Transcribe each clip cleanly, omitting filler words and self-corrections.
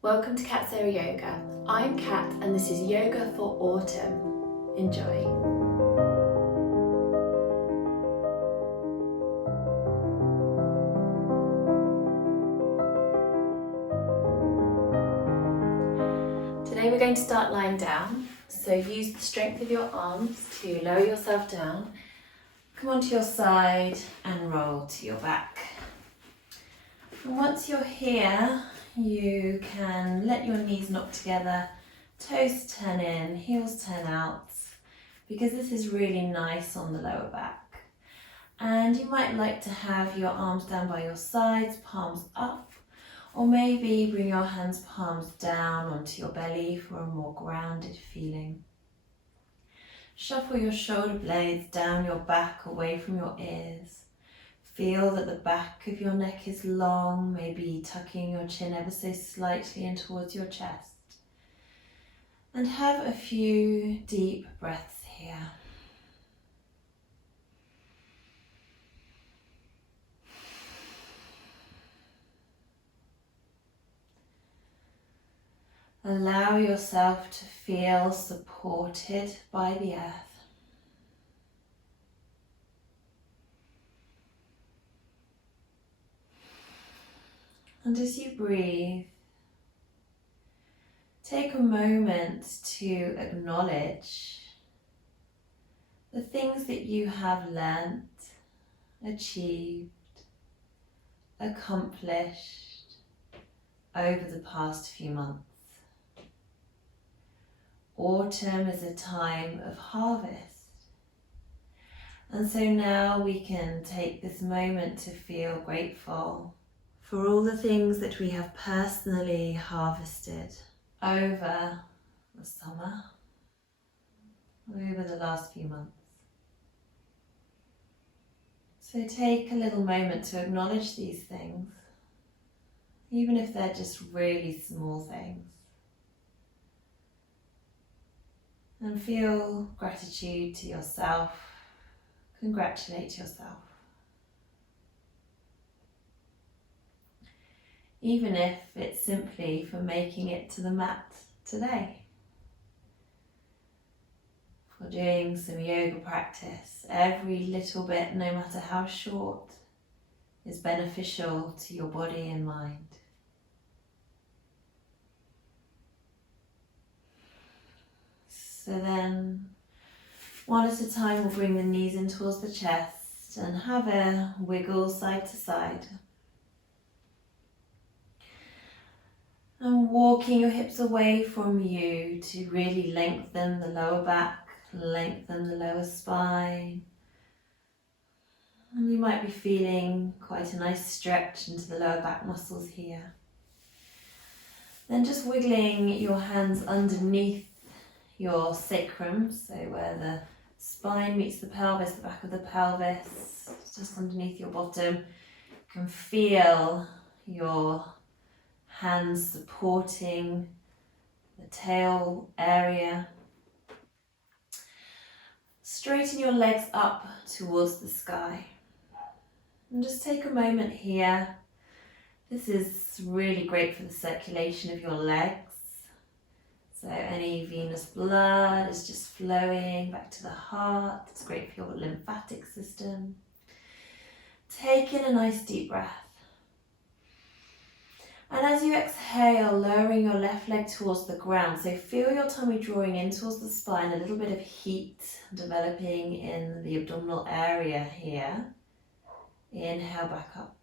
Welcome to Sara Yoga. I'm Kat and this is Yoga for Autumn. Enjoy. Today we're going to start lying down, so use the strength of your arms to lower yourself down. Come onto your side and roll to your back. And once you're here, you can let your knees knock together, toes turn in, heels turn out, because this is really nice on the lower back. And you might like to have your arms down by your sides, palms up, or maybe bring your hands palms down onto your belly for a more grounded feeling. Shuffle your shoulder blades down your back away from your ears. Feel that the back of your neck is long, maybe tucking your chin ever so slightly in towards your chest. And have a few deep breaths here. Allow yourself to feel supported by the earth. And as you breathe, take a moment to acknowledge the things that you have learnt, achieved, accomplished over the past few months. Autumn is a time of harvest. And so now we can take this moment to feel grateful for all the things that we have personally harvested over the summer, over the last few months. So take a little moment to acknowledge these things, even if they're just really small things. And feel gratitude to yourself, congratulate yourself. Even if it's simply for making it to the mat today, for doing some yoga practice. Every little bit, no matter how short, is beneficial to your body and mind. So then, one at a time, we'll bring the knees in towards the chest and have a wiggle side to side. And walking your hips away from you to really lengthen the lower back, lengthen the lower spine. And you might be feeling quite a nice stretch into the lower back muscles here. Then just wiggling your hands underneath your sacrum, so where the spine meets the pelvis, the back of the pelvis, just underneath your bottom. You can feel your hands supporting the tail area. Straighten your legs up towards the sky. And just take a moment here. This is really great for the circulation of your legs. So any venous blood is just flowing back to the heart. It's great for your lymphatic system. Take in a nice deep breath. And as you exhale, lowering your left leg towards the ground. So feel your tummy drawing in towards the spine, a little bit of heat developing in the abdominal area here. Inhale back up.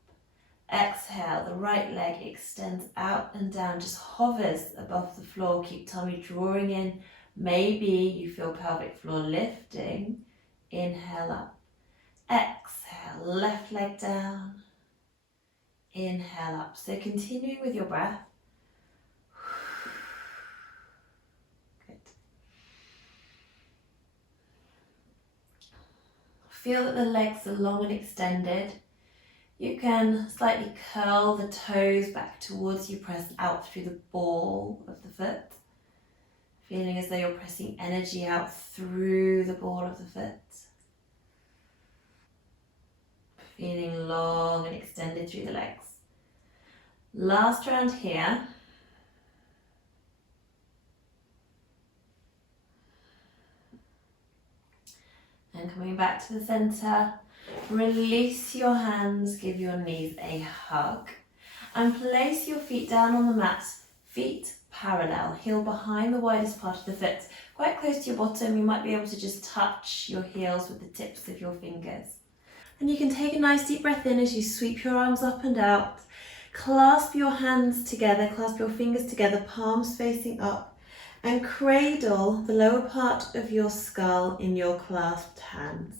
Exhale, the right leg extends out and down, just hovers above the floor. Keep tummy drawing in. Maybe you feel pelvic floor lifting. Inhale up. Exhale, left leg down. Inhale up. So continuing with your breath. Good. Feel that the legs are long and extended. You can slightly curl the toes back towards you, press out through the ball of the foot. Feeling as though you're pressing energy out through the ball of the foot. Feeling long and extended through the legs. Last round here. And coming back to the center, release your hands, give your knees a hug, and place your feet down on the mat, feet parallel, heel behind the widest part of the foot, quite close to your bottom. You might be able to just touch your heels with the tips of your fingers. And you can take a nice deep breath in as you sweep your arms up and out. Clasp your hands together, clasp your fingers together, palms facing up, and cradle the lower part of your skull in your clasped hands.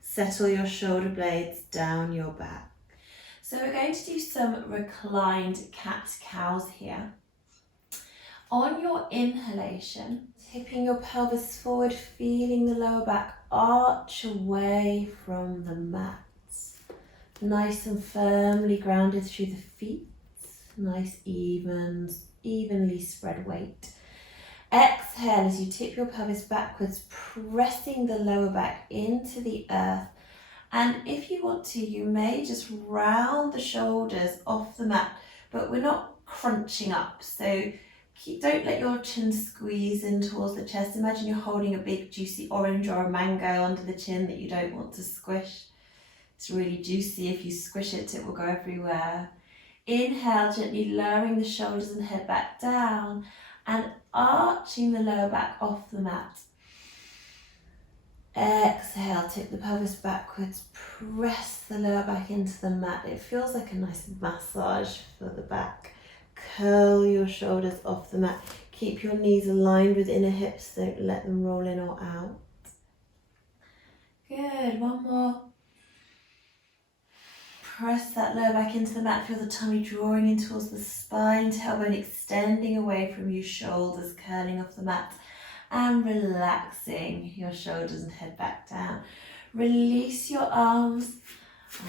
Settle your shoulder blades down your back. So we're going to do some reclined cat-cows here. On your inhalation, tipping your pelvis forward, feeling the lower back arch away from the mat. Nice and firmly grounded through the feet. Nice evenly spread weight. Exhale as you tip your pelvis backwards, pressing the lower back into the earth. And if you want to, you may just round the shoulders off the mat, but we're not crunching up. So don't let your chin squeeze in towards the chest. Imagine you're holding a big juicy orange or a mango under the chin that you don't want to squish. It's really juicy. If you squish it, it will go everywhere. Inhale, gently lowering the shoulders and head back down and arching the lower back off the mat. Exhale, tip the pelvis backwards, press the lower back into the mat. It feels like a nice massage for the back. Curl your shoulders off the mat. Keep your knees aligned with inner hips. Don't let them roll in or out. Good, one more. Press that lower back into the mat. Feel the tummy drawing in towards the spine, tailbone extending away from you, shoulders curling off the mat. And relaxing your shoulders and head back down. Release your arms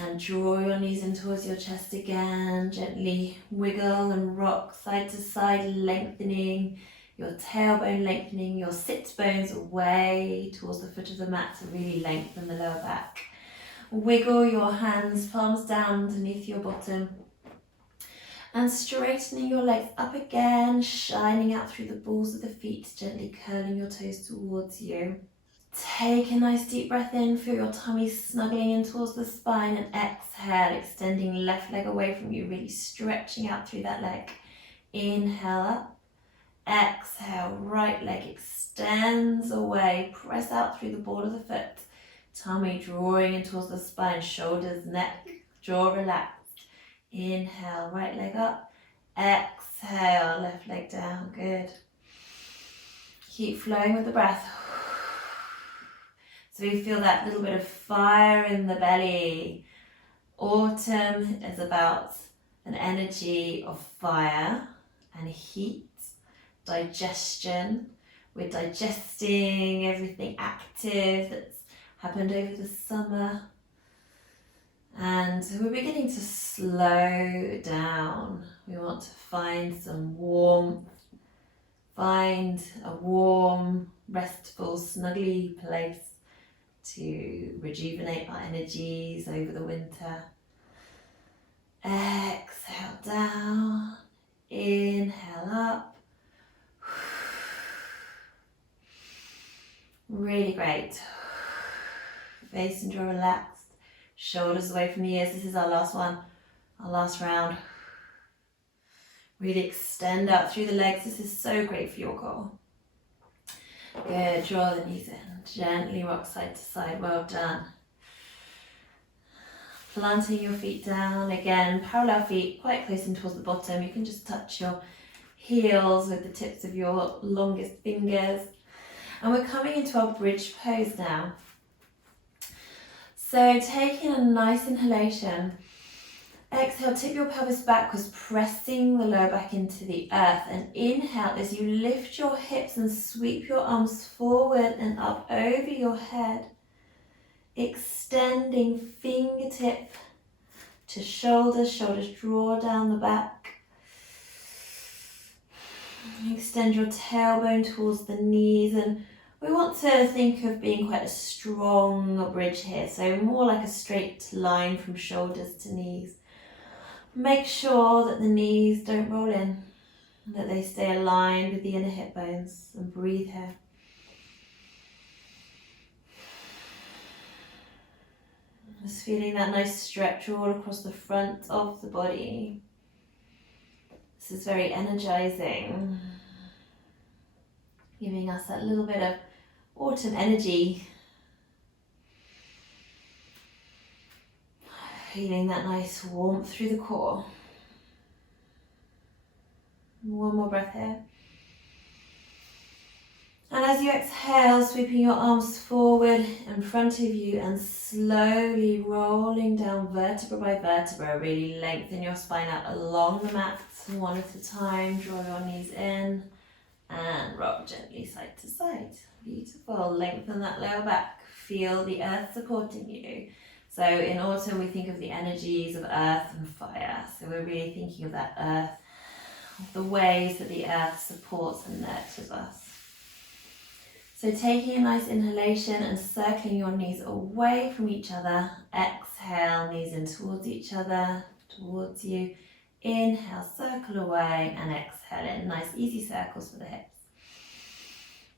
and draw your knees in towards your chest again. Gently wiggle and rock side to side, lengthening your tailbone, lengthening your sit bones away towards the foot of the mat to really lengthen the lower back. Wiggle your hands, palms down underneath your bottom. And straightening your legs up again, shining out through the balls of the feet, gently curling your toes towards you. Take a nice deep breath in, feel your tummy snuggling in towards the spine, and exhale, extending left leg away from you, really stretching out through that leg. Inhale up, exhale, right leg extends away, press out through the ball of the foot, tummy drawing in towards the spine, shoulders, neck, jaw relaxed. Inhale, right leg up, exhale, left leg down, good. Keep flowing with the breath. So we feel that little bit of fire in the belly. Autumn is about an energy of fire and heat, digestion. We're digesting everything active that's happened over the summer. And we're beginning to slow down. We want to find some warmth, find a warm, restful, snuggly place to rejuvenate our energies over the winter. Exhale down, inhale up. Really great. Face and jaw relaxed. Shoulders away from the ears. This is our last one, our last round. Really extend out through the legs. This is so great for your core. Good, draw the knees in. Gently rock side to side, well done. Planting your feet down, again, parallel feet, quite close in towards the bottom. You can just touch your heels with the tips of your longest fingers. And we're coming into our bridge pose now. So taking a nice inhalation, exhale, tip your pelvis backwards, pressing the lower back into the earth. And inhale as you lift your hips and sweep your arms forward and up over your head, extending fingertip to shoulders, shoulders draw down the back. Extend your tailbone towards the knees, and we want to think of being quite a strong bridge here, so more like a straight line from shoulders to knees. Make sure that the knees don't roll in, that they stay aligned with the inner hip bones, and breathe here. Just feeling that nice stretch all across the front of the body. This is very energizing, giving us that little bit of autumn energy. Feeling that nice warmth through the core. One more breath here. And as you exhale, sweeping your arms forward in front of you and slowly rolling down vertebra by vertebra. Really lengthen your spine out along the mat, one at a time. Draw your knees in and rock gently side to side. Beautiful. Lengthen that lower back. Feel the earth supporting you. So in autumn, we think of the energies of earth and fire. So we're really thinking of that earth, of the ways that the earth supports and nurtures us. So taking a nice inhalation and circling your knees away from each other. Exhale, knees in towards each other, towards you. Inhale, circle away, and exhale in. Nice easy circles for the hips.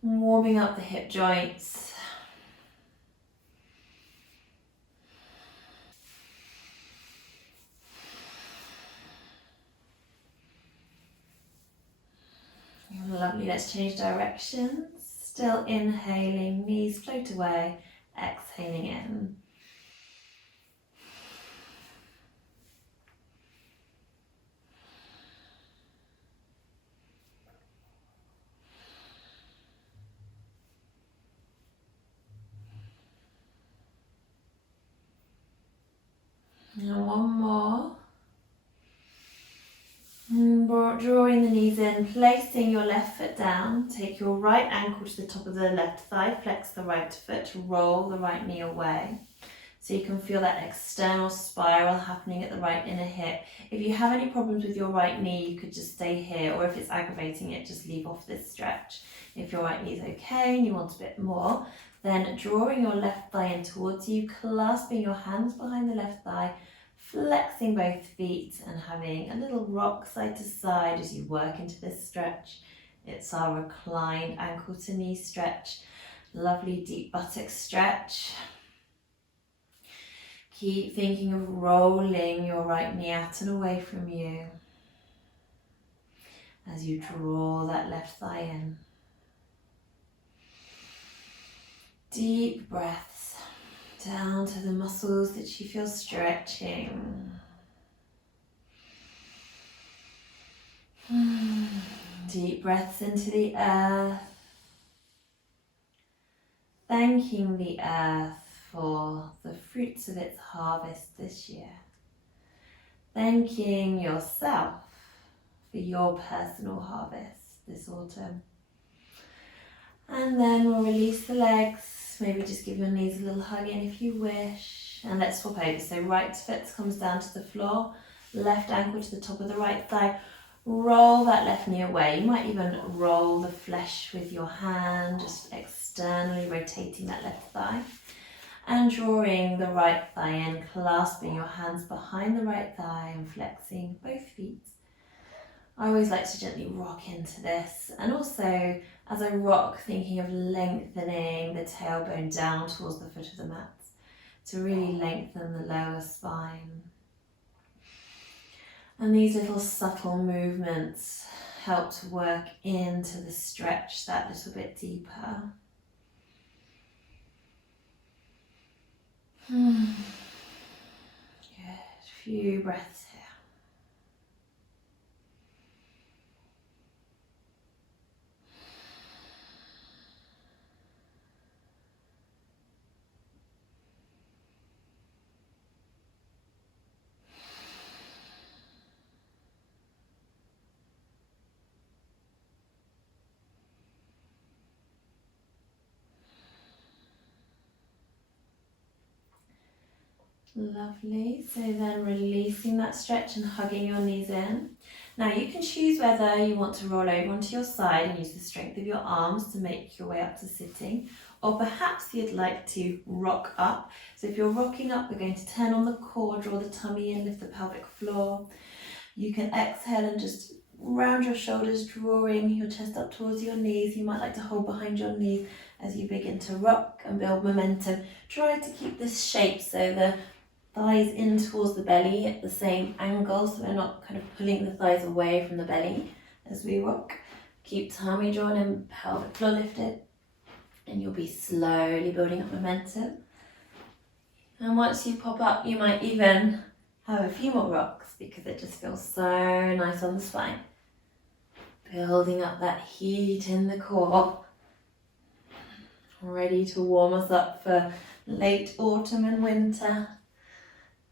Warming up the hip joints. Lovely, let's change directions. Still inhaling, knees float away, exhaling in. Now one more. Drawing the knees in, placing your left foot down. Take your right ankle to the top of the left thigh, flex the right foot, roll the right knee away. So you can feel that external spiral happening at the right inner hip. If you have any problems with your right knee, you could just stay here, or if it's aggravating it, just leave off this stretch. If your right knee is okay and you want a bit more, then drawing your left thigh in towards you, clasping your hands behind the left thigh, flexing both feet and having a little rock side to side as you work into this stretch. It's our reclined ankle to knee stretch. Lovely deep buttock stretch. Keep thinking of rolling your right knee out and away from you as you draw that left thigh in. Deep breaths down to the muscles that you feel stretching. Deep breaths into the earth. Thanking the earth for the fruits of its harvest this year. Thanking yourself for your personal harvest this autumn. And then we'll release the legs. Maybe just give your knees a little hug in if you wish. And let's swap over. So right foot comes down to the floor. Left ankle to the top of the right thigh. Roll that left knee away. You might even roll the flesh with your hand, just externally rotating that left thigh. And drawing the right thigh in, clasping your hands behind the right thigh and flexing both feet. I always like to gently rock into this, and also as I rock, thinking of lengthening the tailbone down towards the foot of the mat to really lengthen the lower spine. And these little subtle movements help to work into the stretch that little bit deeper. Good, few breaths here. Lovely, so then releasing that stretch and hugging your knees in. Now you can choose whether you want to roll over onto your side and use the strength of your arms to make your way up to sitting, or perhaps you'd like to rock up. So if you're rocking up, we're going to turn on the core, draw the tummy in, lift the pelvic floor. You can exhale and just round your shoulders, drawing your chest up towards your knees. You might like to hold behind your knees as you begin to rock and build momentum. Try to keep this shape so the thighs in towards the belly at the same angle, so we're not kind of pulling the thighs away from the belly as we rock. Keep tummy drawn in, pelvic floor lifted, and you'll be slowly building up momentum. And once you pop up, you might even have a few more rocks because it just feels so nice on the spine. Building up that heat in the core. Ready to warm us up for late autumn and winter.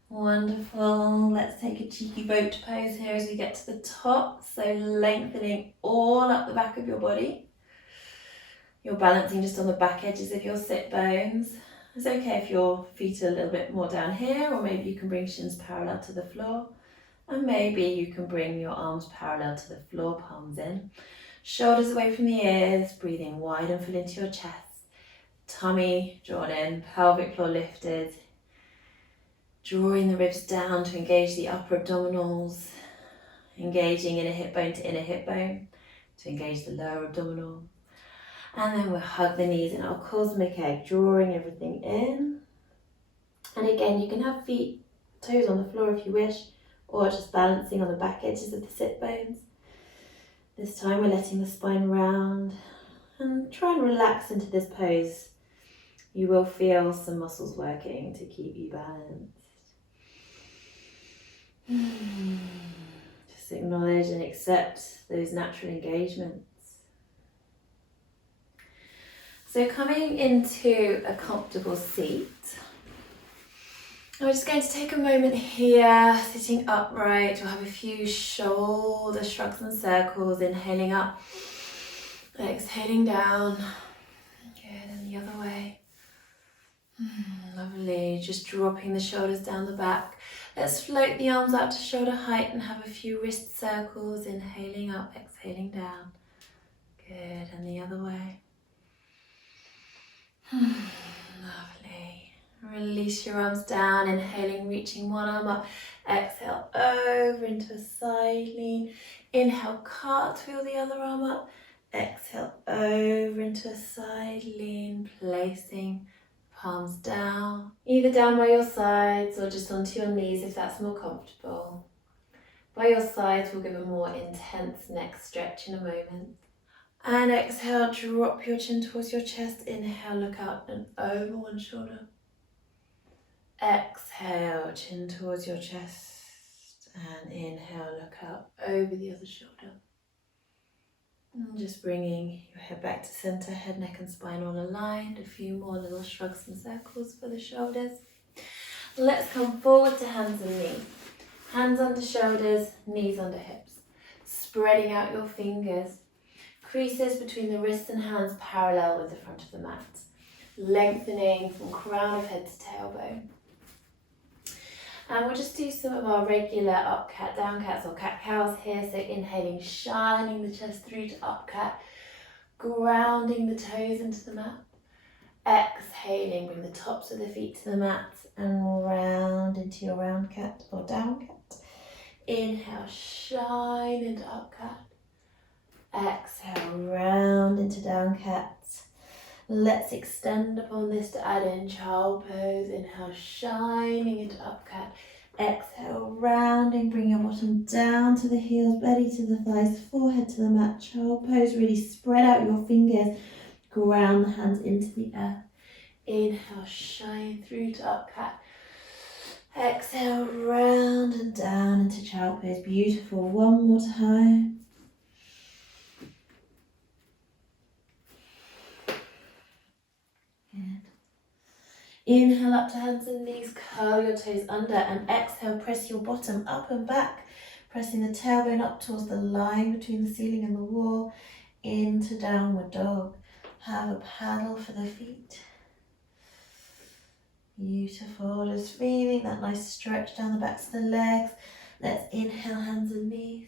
Wonderful. Let's take a cheeky boat pose here as we get to the top. So lengthening all up the back of your body. You're balancing just on the back edges of your sit bones. It's okay if your feet are a little bit more down here, or maybe you can bring shins parallel to the floor. And maybe you can bring your arms parallel to the floor, palms in. Shoulders away from the ears, breathing wide and full into your chest. Tummy drawn in, pelvic floor lifted. Drawing the ribs down to engage the upper abdominals. Engaging inner hip bone to inner hip bone to engage the lower abdominal. And then we'll hug the knees in our cosmic egg, drawing everything in. And again, you can have feet, toes on the floor if you wish, or just balancing on the back edges of the sit bones. This time we're letting the spine round and try and relax into this pose. You will feel some muscles working to keep you balanced. Just acknowledge and accept those natural engagements. So coming into a comfortable seat, I'm just going to take a moment here, sitting upright. We'll have a few shoulder shrugs and circles, inhaling up, exhaling down. Good, and the other way. Lovely, just dropping the shoulders down the back. Let's float the arms out to shoulder height and have a few wrist circles, inhaling up, exhaling down. Good, and the other way. Lovely. Release your arms down, inhaling, reaching one arm up. Exhale over into a side lean. Inhale, cartwheel the other arm up. Exhale over into a side lean, placing palms down, either down by your sides or just onto your knees if that's more comfortable. By your sides, we'll give a more intense neck stretch in a moment. And exhale, drop your chin towards your chest. Inhale, look out and over one shoulder. Exhale, chin towards your chest. And inhale, look out over the other shoulder. And just bringing your head back to center, head, neck and spine all aligned. A few more little shrugs and circles for the shoulders. Let's come forward to hands and knees. Hands under shoulders, knees under hips. Spreading out your fingers. Creases between the wrists and hands parallel with the front of the mat. Lengthening from crown of head to tailbone. And we'll just do some of our regular up cat, down cats or cat cows here. So inhaling, shining the chest through to up cat. Grounding the toes into the mat. Exhaling, bring the tops of the feet to the mat and round into your round cat or down cat. Inhale, shine into up cat. Exhale, round into down cat. Let's extend upon this to add in child pose. Inhale, shining into up cat. Exhale, rounding, bring your bottom down to the heels, belly to the thighs, forehead to the mat. Child pose, really spread out your fingers. Ground the hands into the earth. Inhale, shine through to up cat. Exhale, round and down into child pose. Beautiful. One more time. Good. Inhale up to hands and knees, curl your toes under, and exhale, press your bottom up and back, pressing the tailbone up towards the line between the ceiling and the wall, into downward dog. Have a paddle for the feet. Beautiful, just feeling that nice stretch down the backs of the legs. Let's inhale, hands and knees.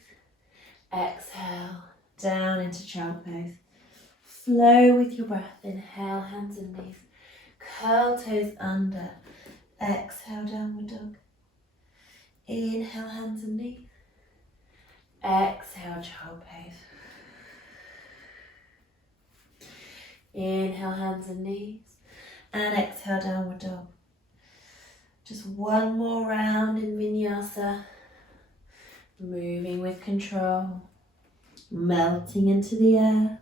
Exhale, down into child pose. Flow with your breath. Inhale, hands and knees. Curl toes under. Exhale, downward dog. Inhale, hands and knees. Exhale, child pose. Inhale, hands and knees. And exhale, downward dog. Just one more round in vinyasa. Moving with control. Melting into the earth.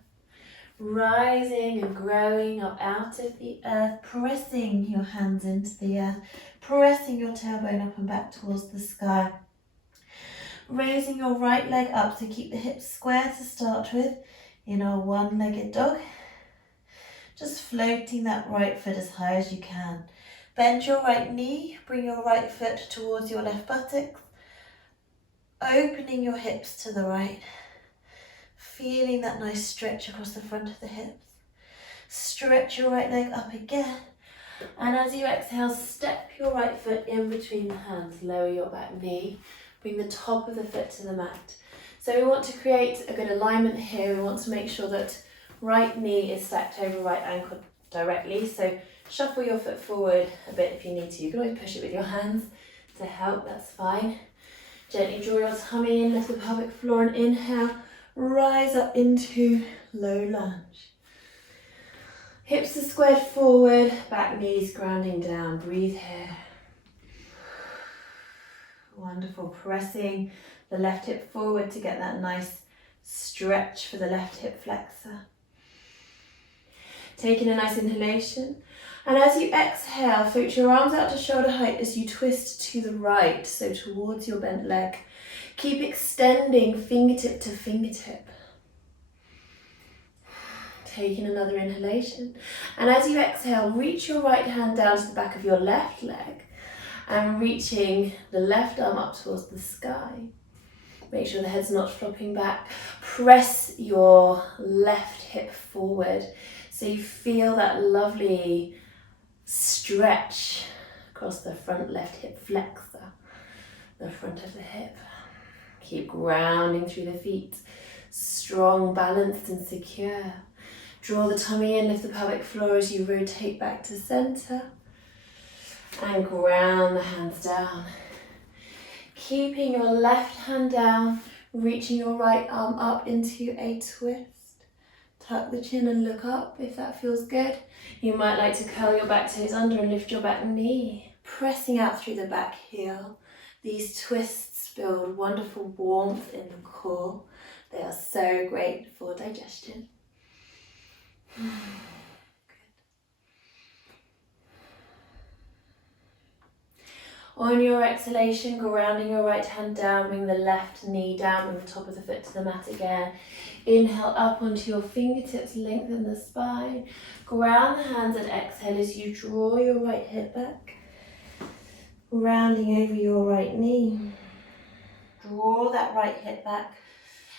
Rising and growing up out of the earth. Pressing your hands into the earth. Pressing your tailbone up and back towards the sky. Raising your right leg up, so keep the hips square to start with in our one-legged dog. Just floating that right foot as high as you can. Bend your right knee, bring your right foot towards your left buttocks. Opening your hips to the right. Feeling that nice stretch across the front of the hips. Stretch your right leg up again. And as you exhale, step your right foot in between the hands. Lower your back knee. Bring the top of the foot to the mat. So we want to create a good alignment here. We want to make sure that right knee is stacked over right ankle directly. So shuffle your foot forward a bit if you need to. You can always push it with your hands to help, that's fine. Gently draw your tummy in, lift the pelvic floor and inhale. Rise up into low lunge. Hips are squared forward, back knees grounding down. Breathe here. Wonderful. Pressing the left hip forward to get that nice stretch for the left hip flexor. Taking a nice inhalation. And as you exhale, float your arms out to shoulder height as you twist to the right, so towards your bent leg. Keep extending fingertip to fingertip. Taking another inhalation. And as you exhale, reach your right hand down to the back of your left leg. And reaching the left arm up towards the sky. Make sure the head's not flopping back. Press your left hip forward so you feel that lovely stretch across the front left hip flexor, the front of the hip. Keep grounding through the feet. Strong, balanced and secure. Draw the tummy in, lift the pelvic floor as you rotate back to center. And ground the hands down. Keeping your left hand down, reaching your right arm up into a twist. Tuck the chin and look up if that feels good. You might like to curl your back toes under and lift your back knee. Pressing out through the back heel. These twists build wonderful warmth in the core. They are so great for digestion. On your exhalation, grounding your right hand down, bring the left knee down, bring the top of the foot to the mat again. Inhale up onto your fingertips, lengthen the spine. Ground the hands and exhale as you draw your right hip back. Rounding over your right knee. Draw that right hip back.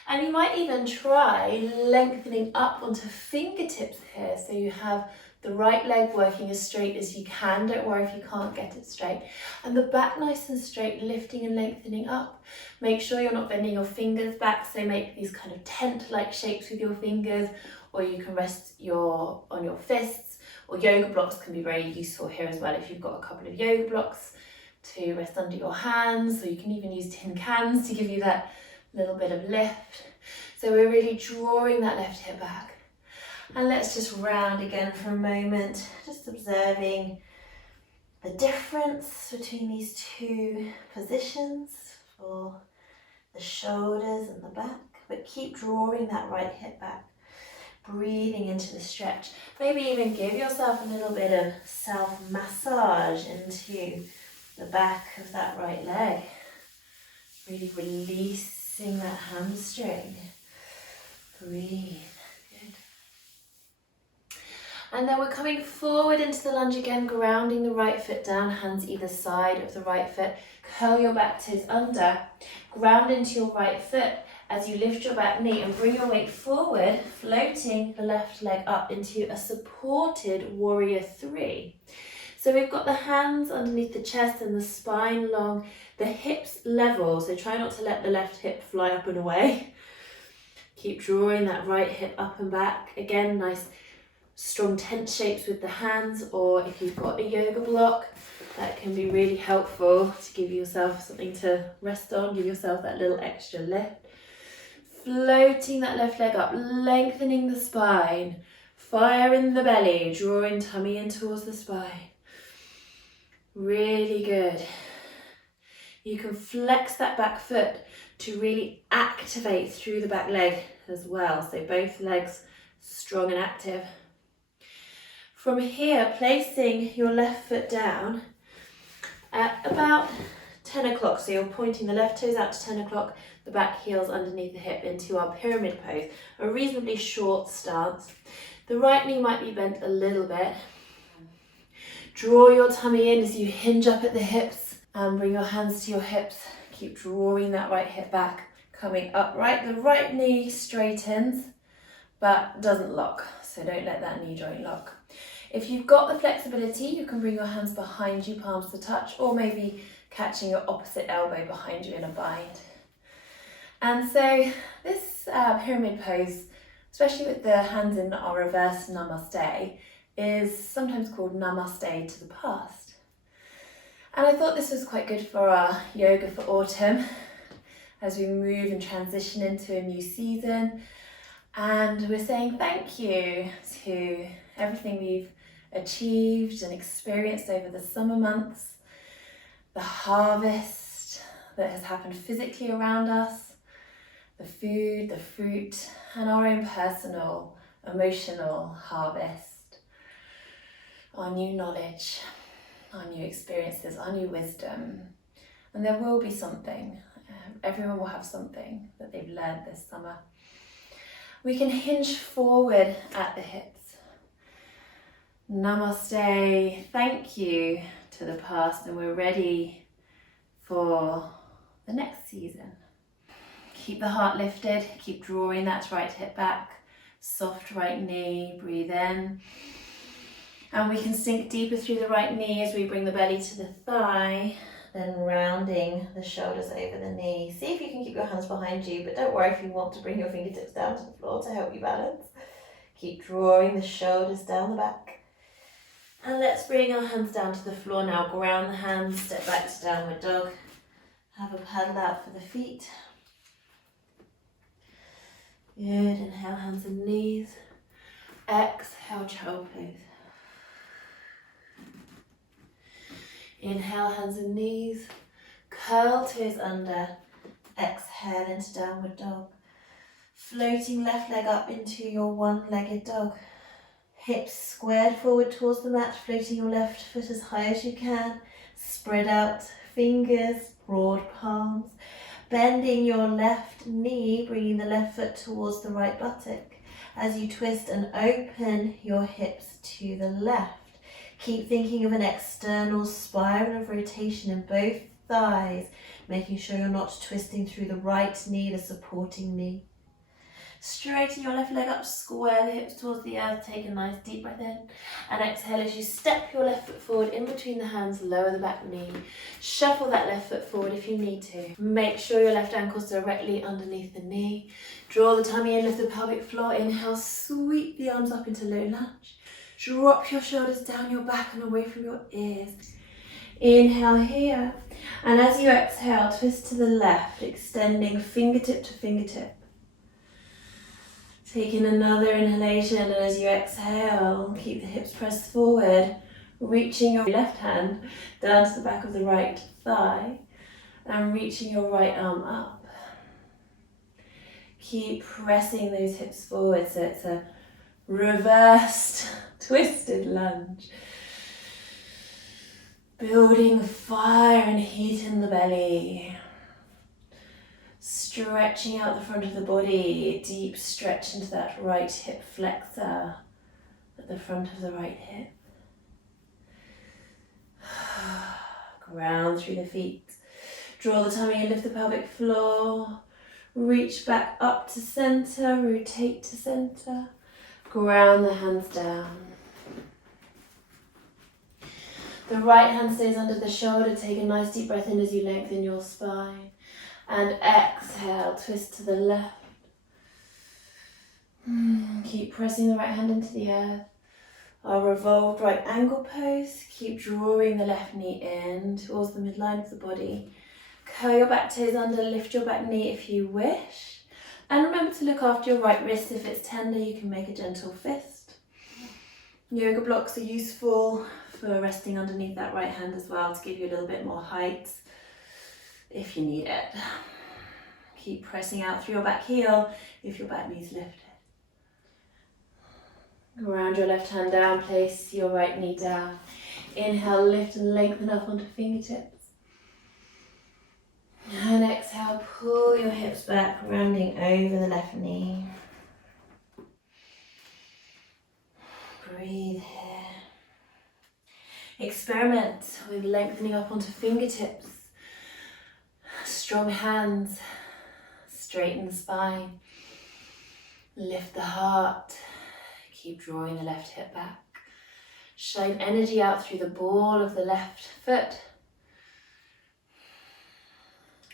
And you might even try lengthening up onto fingertips here, so you have the right leg working as straight as you can. Don't worry if you can't get it straight. And the back nice and straight, lifting and lengthening up. Make sure you're not bending your fingers back, so make these kind of tent-like shapes with your fingers, or you can rest on your fists, or yoga blocks can be very useful here as well if you've got a couple of yoga blocks to rest under your hands, or you can even use tin cans to give you that little bit of lift. So we're really drawing that left hip back. And let's just round again for a moment, just observing the difference between these two positions for the shoulders and the back, but keep drawing that right hip back, breathing into the stretch. Maybe even give yourself a little bit of self-massage into the back of that right leg, really releasing that hamstring. Breathe. Good. And then we're coming forward into the lunge again, grounding the right foot down, hands either side of the right foot. Curl your back toes under, ground into your right foot as you lift your back knee and bring your weight forward, floating the left leg up into a supported warrior three. So we've got the hands underneath the chest and the spine long, the hips level, so try not to let the left hip fly up and away. Keep drawing that right hip up and back. Again, nice strong tent shapes with the hands, or if you've got a yoga block, that can be really helpful to give yourself something to rest on, give yourself that little extra lift. Floating that left leg up, lengthening the spine, fire in the belly, drawing tummy in towards the spine. Really good. You can flex that back foot to really activate through the back leg as well. So both legs strong and active. From here, placing your left foot down at about 10 o'clock. So you're pointing the left toes out to 10 o'clock, the back heels underneath the hip into our pyramid pose, a reasonably short stance. The right knee might be bent a little bit. Draw your tummy in as you hinge up at the hips and bring your hands to your hips. Keep drawing that right hip back, coming upright. The right knee straightens but doesn't lock, so don't let that knee joint lock. If you've got the flexibility, you can bring your hands behind you, palms to touch, or maybe catching your opposite elbow behind you in a bind. And so this pyramid pose, especially with the hands in our reverse namaste, is sometimes called namaste to the past. And I thought this was quite good for our yoga for autumn as we move and transition into a new season. And we're saying thank you to everything we've achieved and experienced over the summer months, the harvest that has happened physically around us, the food, the fruit, and our own personal, emotional harvest, our new knowledge, our new experiences, our new wisdom. And there will be something, everyone will have something that they've learned this summer. We can hinge forward at the hips. Namaste, thank you to the past, and we're ready for the next season. Keep the heart lifted, keep drawing that right hip back, soft right knee, breathe in. And we can sink deeper through the right knee as we bring the belly to the thigh, then rounding the shoulders over the knee. See if you can keep your hands behind you, but don't worry if you want to bring your fingertips down to the floor to help you balance. Keep drawing the shoulders down the back. And let's bring our hands down to the floor now. Ground the hands, step back to downward dog. Have a paddle out for the feet. Good, inhale, hands and knees. Exhale, child pose. Inhale, hands and knees. Curl toes under. Exhale into downward dog. Floating left leg up into your one-legged dog. Hips squared forward towards the mat, floating your left foot as high as you can. Spread out fingers, broad palms. Bending your left knee, bringing the left foot towards the right buttock. As you twist and open your hips to the left. Keep thinking of an external spiral of rotation in both thighs, making sure you're not twisting through the right knee, the supporting knee. Straighten your left leg up, square the hips towards the earth, take a nice deep breath in, and exhale as you step your left foot forward in between the hands, lower the back knee. Shuffle that left foot forward if you need to. Make sure your left ankle's directly underneath the knee. Draw the tummy in, lift the pelvic floor. Inhale, sweep the arms up into low lunge. Drop your shoulders down your back and away from your ears. Inhale here, and as you exhale, twist to the left, extending fingertip to fingertip. Taking another inhalation, and as you exhale, keep the hips pressed forward, reaching your left hand down to the back of the right thigh and reaching your right arm up. Keep pressing those hips forward so it's a reversed twisted lunge. Building fire and heat in the belly. Stretching out the front of the body, deep stretch into that right hip flexor at the front of the right hip. Ground through the feet. Draw the tummy and lift the pelvic floor. Reach back up to center, rotate to center. Ground the hands down. The right hand stays under the shoulder. Take a nice deep breath in as you lengthen your spine. And exhale, twist to the left. Keep pressing the right hand into the earth. Our revolved right angle pose. Keep drawing the left knee in towards the midline of the body. Curl your back toes under, lift your back knee if you wish. And remember to look after your right wrist. If it's tender, you can make a gentle fist. Yoga blocks are useful for resting underneath that right hand as well to give you a little bit more height if you need it. Keep pressing out through your back heel if your back knee's lifted. Ground your left hand down, place your right knee down. Inhale, lift and lengthen up onto fingertips. And exhale, pull your hips back, rounding over the left knee. Breathe here. Experiment with lengthening up onto fingertips. Strong hands. Straighten the spine. Lift the heart. Keep drawing the left hip back. Shine energy out through the ball of the left foot.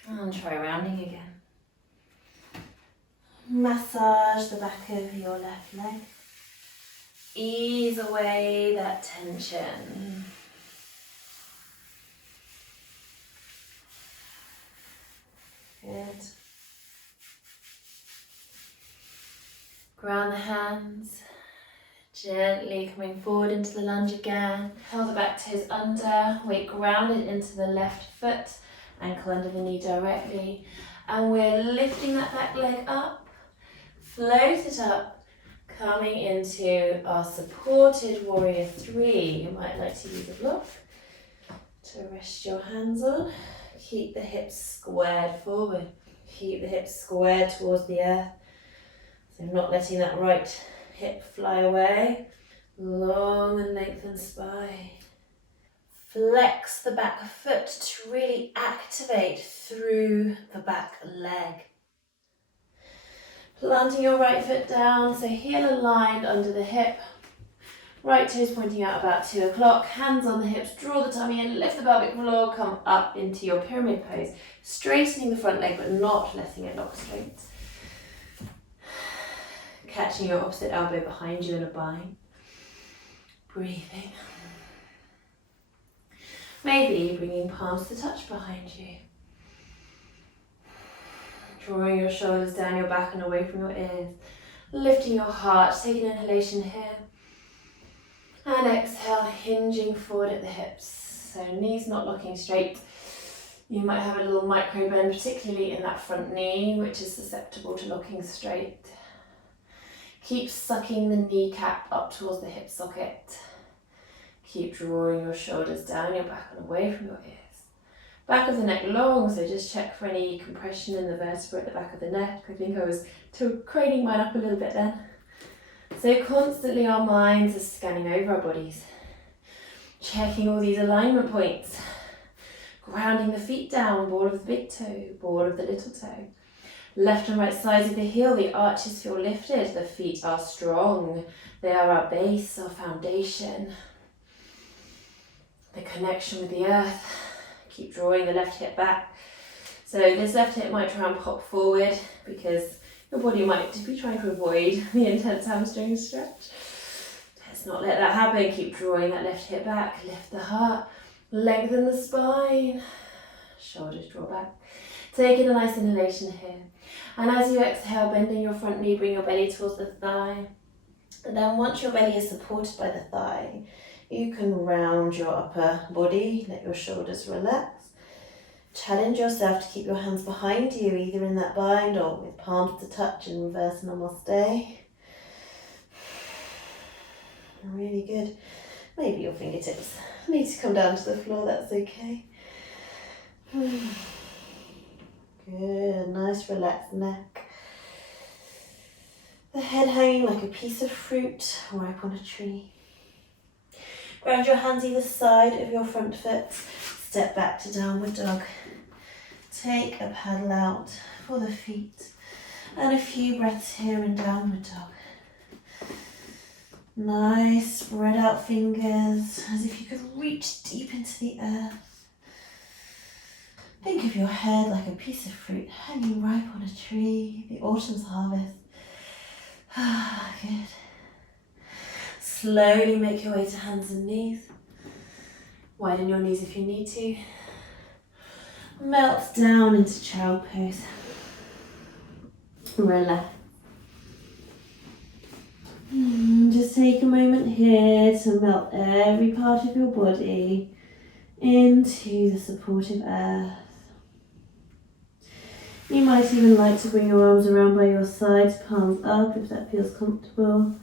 And try rounding again. Massage the back of your left leg. Ease away that tension. Good. Ground the hands. Gently coming forward into the lunge again. Curl the back toes under. Weight grounded into the left foot. Ankle under the knee directly. And we're lifting that back leg up. Float it up. Coming into our supported warrior 3. You might like to use a block to rest your hands on. Keep the hips squared forward. Keep the hips squared towards the earth. So not letting that right hip fly away. Long and lengthened spine. Flex the back foot to really activate through the back leg. Planting your right foot down, so heel aligned under the hip. Right toes pointing out about 2 o'clock. Hands on the hips, draw the tummy in, lift the pelvic floor, come up into your pyramid pose. Straightening the front leg but not letting it lock straight. Catching your opposite elbow behind you in a bind. Breathing. Maybe bringing palms to touch behind you. Drawing your shoulders down your back and away from your ears. Lifting your heart, take an inhalation here. And exhale, hinging forward at the hips. So knees not looking straight. You might have a little micro bend, particularly in that front knee, which is susceptible to looking straight. Keep sucking the kneecap up towards the hip socket. Keep drawing your shoulders down your back and away from your ears. Back of the neck long, so just check for any compression in the vertebra at the back of the neck. I think I was craning mine up a little bit then. So constantly our minds are scanning over our bodies, checking all these alignment points, grounding the feet down, ball of the big toe, ball of the little toe. Left and right sides of the heel, the arches feel lifted, the feet are strong. They are our base, our foundation. The connection with the earth. Keep drawing the left hip back. So this left hip might try and pop forward because your body might be trying to avoid the intense hamstring stretch. Let's not let that happen. Keep drawing that left hip back. Lift the heart. Lengthen the spine. Shoulders draw back. Taking a nice inhalation here. And as you exhale, bending your front knee, bring your belly towards the thigh. And then once your belly is supported by the thigh, you can round your upper body, let your shoulders relax. Challenge yourself to keep your hands behind you, either in that bind or with palms to touch in reverse namaste. Really good. Maybe your fingertips need to come down to the floor, that's okay. Good, nice relaxed neck. The head hanging like a piece of fruit ripe on a tree. Ground your hands either side of your front foot. Step back to downward dog. Take a paddle out for the feet. And a few breaths here in downward dog. Nice, spread out fingers as if you could reach deep into the earth. Think of your head like a piece of fruit hanging ripe on a tree, the autumn's harvest. Good. Slowly make your way to hands and knees. Widen your knees if you need to. Melt down into child pose. Relax. Just take a moment here to melt every part of your body into the supportive earth. You might even like to bring your arms around by your sides, palms up if that feels comfortable.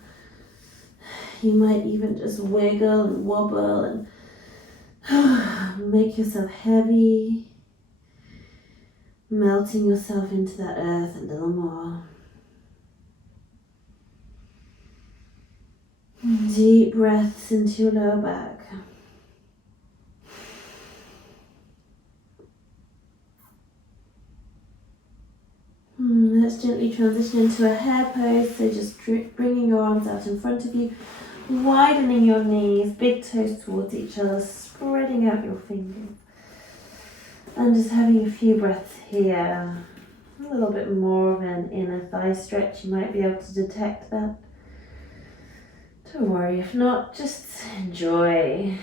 You might even just wiggle and wobble and make yourself heavy, melting yourself into that earth a little more. Deep breaths into your lower back. Let's gently transition into a hair pose, so just bringing your arms out in front of you, widening your knees, big toes towards each other, spreading out your fingers. And just having a few breaths here. A little bit more of an inner thigh stretch, you might be able to detect that. Don't worry, if not, just enjoy.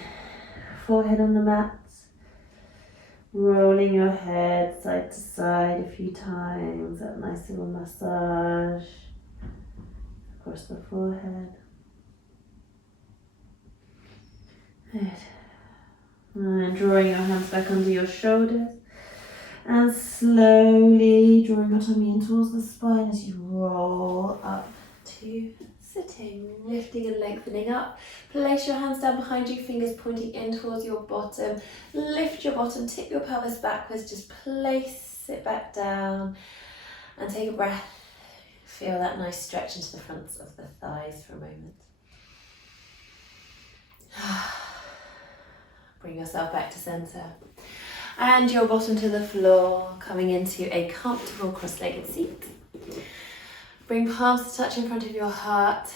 Forehead on the mat, rolling your head side to side a few times, that nice little massage across the forehead. Good. And drawing your hands back under your shoulders and slowly drawing your tummy in towards the spine as you roll up to sitting, lifting and lengthening up. Place your hands down behind you, fingers pointing in towards your bottom. Lift your bottom, tip your pelvis backwards, just place it back down and take a breath. Feel that nice stretch into the fronts of the thighs for a moment. Bring yourself back to center. And your bottom to the floor, coming into a comfortable cross-legged seat. Bring palms to touch in front of your heart.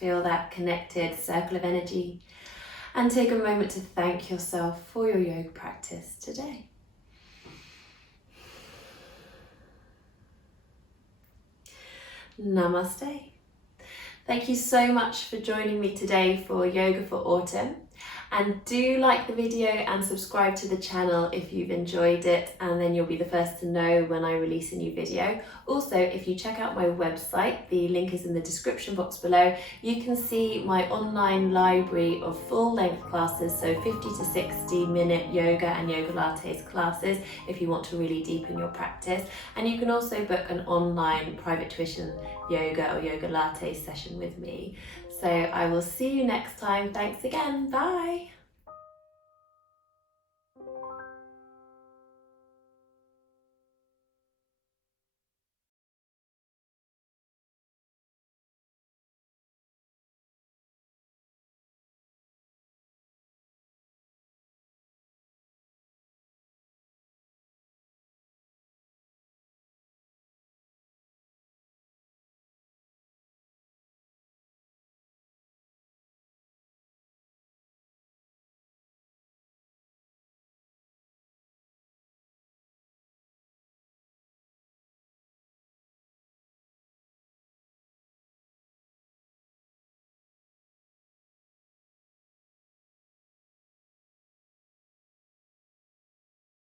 Feel that connected circle of energy. And take a moment to thank yourself for your yoga practice today. Namaste. Thank you so much for joining me today for Yoga for Autumn. And do like the video and subscribe to the channel if you've enjoyed it, and then you'll be the first to know when I release a new video. Also, if you check out my website, the link is in the description box below, you can see my online library of full-length classes, so 50 to 60 minute yoga and yoga lattes classes if you want to really deepen your practice. And you can also book an online private tuition yoga or yoga latte session with me. So I will see you next time. Thanks again. Bye.